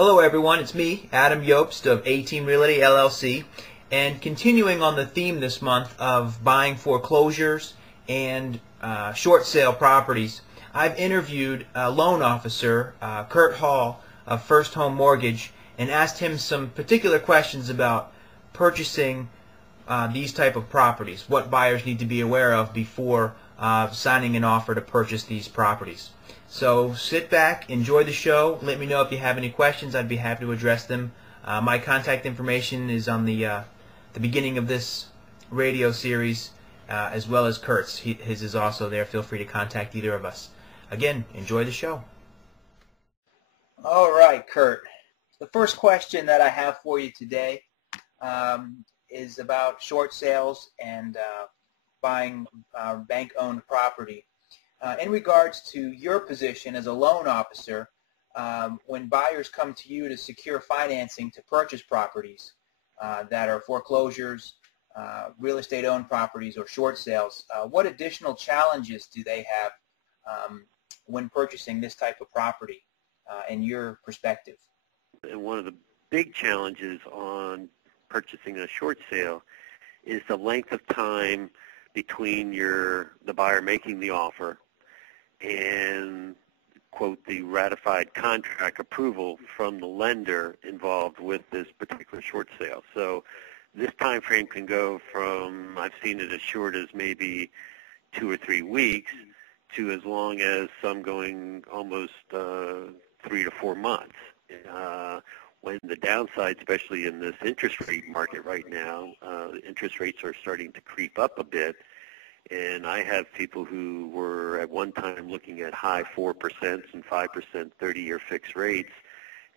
Hello everyone, it's me, Adam Iobst of A-Team Realty LLC, and continuing on the theme this month of buying foreclosures and short sale properties, I've interviewed a loan officer, Curt of First Home Mortgage, and asked him some particular questions about purchasing these type of properties, what buyers need to be aware of before signing an offer to purchase these properties. So sit back, enjoy the show. Let me know if you have any questions. I'd be happy to address them. My contact information is on the beginning of this radio series, as well as Curt's. His is also there. Feel free to contact either of us. Again, enjoy the show. All right, Curt. The first question that I have for you today is about short sales and buying bank-owned property. In regards to your position as a loan officer, when buyers come to you to secure financing to purchase properties that are foreclosures, real estate owned properties, or short sales, what additional challenges do they have when purchasing this type of property in your perspective? And one of the big challenges on purchasing a short sale is the length of time between the buyer making the offer and, quote, the ratified contract approval from the lender involved with this particular short sale. So this time frame can go from, I've seen it as short as maybe 2 or 3 weeks to as long as some going almost 3 to 4 months. When the downside, especially in this interest rate market right now, interest rates are starting to creep up a bit. And I have people who were at one time looking at high 4% and 5% 30-year fixed rates,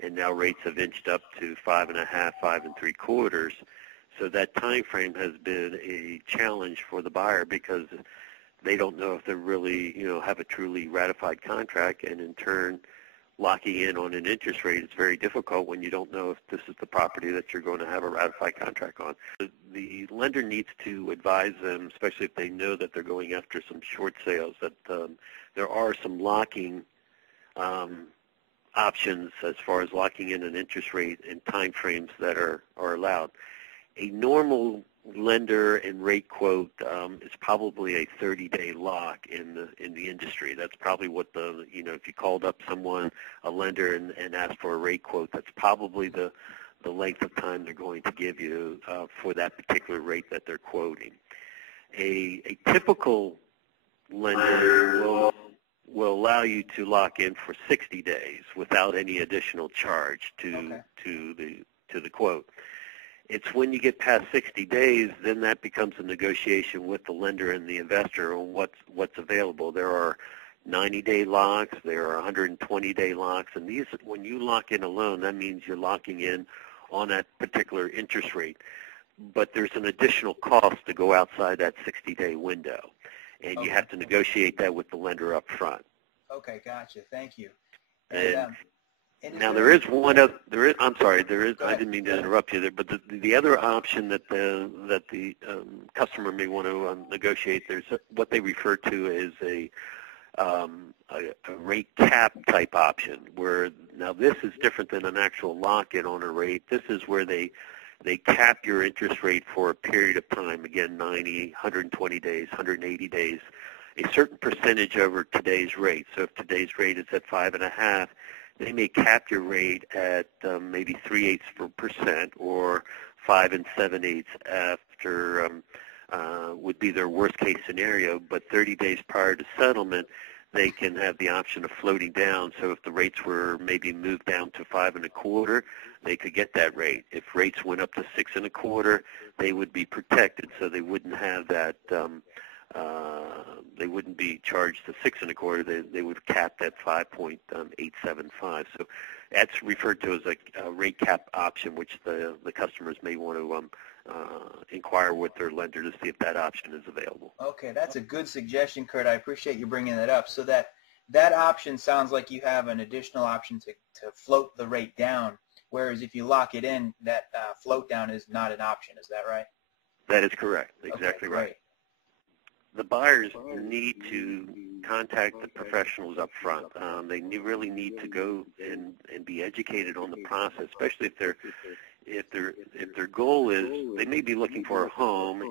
and now rates have inched up to 5.5%, 5 3/4. So that time frame has been a challenge for the buyer because they don't know if they really, have a truly ratified contract, and in turn, locking in on an interest rate is very difficult when you don't know if this is the property that you're going to have a ratified contract on. The lender needs to advise them, especially if they know that they're going after some short sales, that there are some locking options as far as locking in an interest rate and time frames that are allowed. A normal lender and rate quote is probably a 30-day lock in the industry. That's probably what if you called up someone, a lender, and asked for a rate quote, that's probably the length of time they're going to give you for that particular rate that they're quoting. A typical lender will allow you to lock in for 60 days without any additional charge to the quote. It's when you get past 60 days, then that becomes a negotiation with the lender and the investor on what's available. There are 90-day locks, there are 120-day locks, and these, when you lock in a loan, that means you're locking in on that particular interest rate. But there's an additional cost to go outside that 60-day window, and you have to negotiate that with the lender up front. Okay, gotcha. Thank you. Now there is one other. I'm sorry. I didn't mean to interrupt you there, but the other option that the customer may want to negotiate. There's what they refer to as a rate cap type option. Where now this is different than an actual lock-in on a rate. This is where they cap your interest rate for a period of time. Again, 90, 120 days, 180 days, a certain percentage over today's rate. So if today's rate is at 5.5. They may cap your rate at maybe 3/8% or 5 7/8 after would be their worst case scenario. But 30 days prior to settlement, they can have the option of floating down. So if the rates were maybe moved down to 5 1/4, they could get that rate. If rates went up to 6 1/4, they would be protected, so they wouldn't have that. They wouldn't be charged to 6 1/4. They would cap at 5.875. So that's referred to as a rate cap option, which the customers may want to inquire with their lender to see if that option is available. Okay, that's a good suggestion, Curt. I appreciate you bringing that up. So that option sounds like you have an additional option to float the rate down, whereas if you lock it in, that float down is not an option. Is that right? That is correct. Exactly okay, right. The buyers need to contact the professionals up front. They really need to go and be educated on the process, especially if their goal is they may be looking for a home,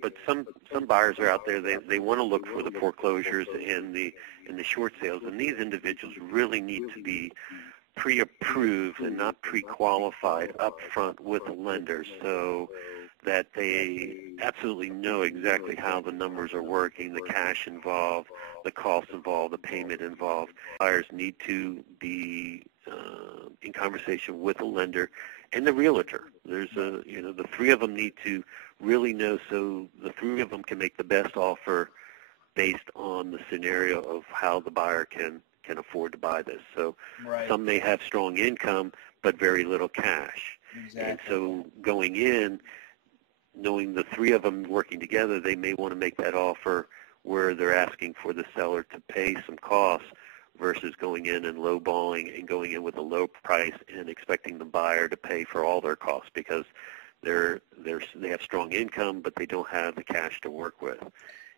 but some buyers are out there, they want to look for the foreclosures and the short sales, and these individuals really need to be pre-approved and not pre-qualified up front with the lender, so that they absolutely know exactly how the numbers are working, the cash involved, the costs involved, the payment involved. Buyers need to be in conversation with the lender and the realtor. The three of them need to really know, so the three of them can make the best offer based on the scenario of how the buyer can afford to buy this. So some may have strong income but very little cash. Exactly. And so going in, knowing the three of them working together, they may want to make that offer where they're asking for the seller to pay some costs versus going in and lowballing and going in with a low price and expecting the buyer to pay for all their costs because they have strong income but they don't have the cash to work with.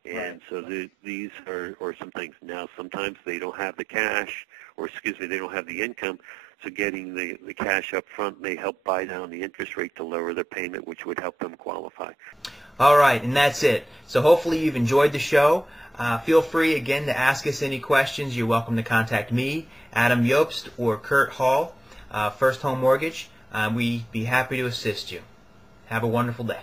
And so these are some things. Now, sometimes they don't have the cash, or they don't have the income, so getting the cash up front may help buy down the interest rate to lower their payment, which would help them qualify. All right, and that's it. So hopefully you've enjoyed the show. Feel free, again, to ask us any questions. You're welcome to contact me, Adam Iobst, or Curt Hall, First Home Mortgage. We'd be happy to assist you. Have a wonderful day.